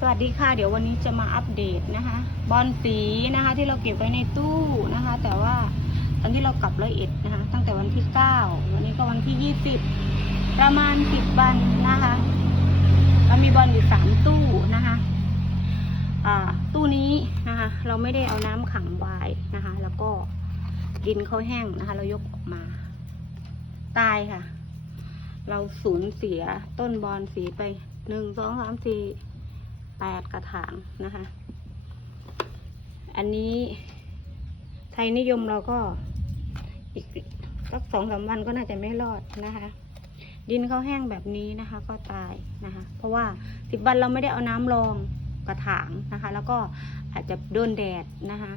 สวัสดีค่ะ เดี๋ยววันนี้จะมาอัปเดตนะคะ บอลสีนะคะ ที่เราเก็บไว้ในตู้นะคะ แต่ว่าตอนที่เรากลับร้อยเอ็ดนะคะ ตั้งแต่วันที่เก้าวันนี้ก็วันที่ยี่สิบประมาณสิบวันนะคะ เรามีบอลอยู่สามตู้นะคะอ่าตู้นี้นะคะ เราไม่ได้เอาน้ำขังไว้นะคะ แล้วก็ดินเขาแห้งนะคะ เรายกออกมา ตายค่ะ เราสูญเสียต้นบอลสีไปหนึ่งสองสามสี่ แปดกระถางนะคะ อันนี้ไทยนิยมเราก็อีกสักสองสามวันก็น่าจะไม่รอดนะคะ ดินเขาแห้งแบบนี้นะคะ ก็ตายนะคะ เพราะว่าสิบวันเราไม่ได้เอาน้ำรองกระถางนะคะ แล้วก็อาจจะโดนแดดนะคะ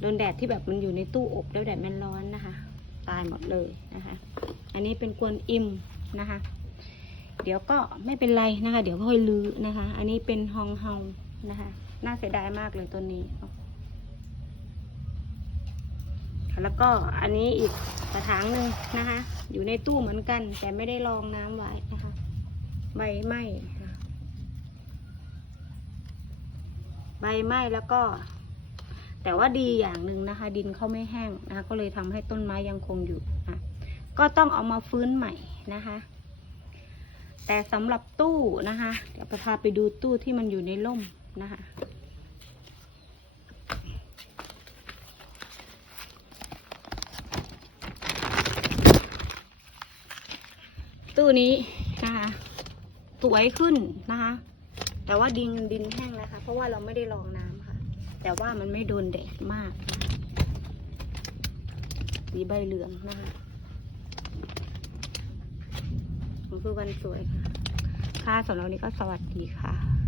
โดนแดดที่แบบมันอยู่ในตู้อบแล้วแดดมันร้อนนะคะ ตายหมดเลยนะคะ อันนี้เป็นกวนอิมนะคะ เดี๋ยวก็ไม่เป็นไรนะคะ เดี๋ยวค่อยลื้อนะคะ อันนี้เป็นฮองเฮานะคะ น่าเสียดายมากเลยตัวนี้ แล้วก็อันนี้อีกกระถางหนึ่งนะคะ อยู่ในตู้เหมือนกัน แต่ไม่ได้รองน้ำไว้นะคะ ใบไหม้ใบไหม้แล้วก็ แต่ว่าดีอย่างหนึ่งนะคะ ดินเขาไม่แห้งนะคะ ก็เลยทำให้ต้นไม้ยังคงอยู่นะก็ต้องเอามาฟื้นใหม่นะคะ แต่สำหรับตู้นะคะ เดี๋ยวพาไปดูตู้ที่มันอยู่ในร่มนะคะ ตู้นี้นะคะสวยขึ้นนะคะ แต่ว่าดินดินแห้งนะคะ เพราะว่าเราไม่ได้รองน้ำค่ะ แต่ว่ามันไม่โดนแดดมาก สีใบเหลืองนะคะ ของคือวันสวยค่ะ ค่ะสำหรับวันนี้ก็สวัสดีค่ะ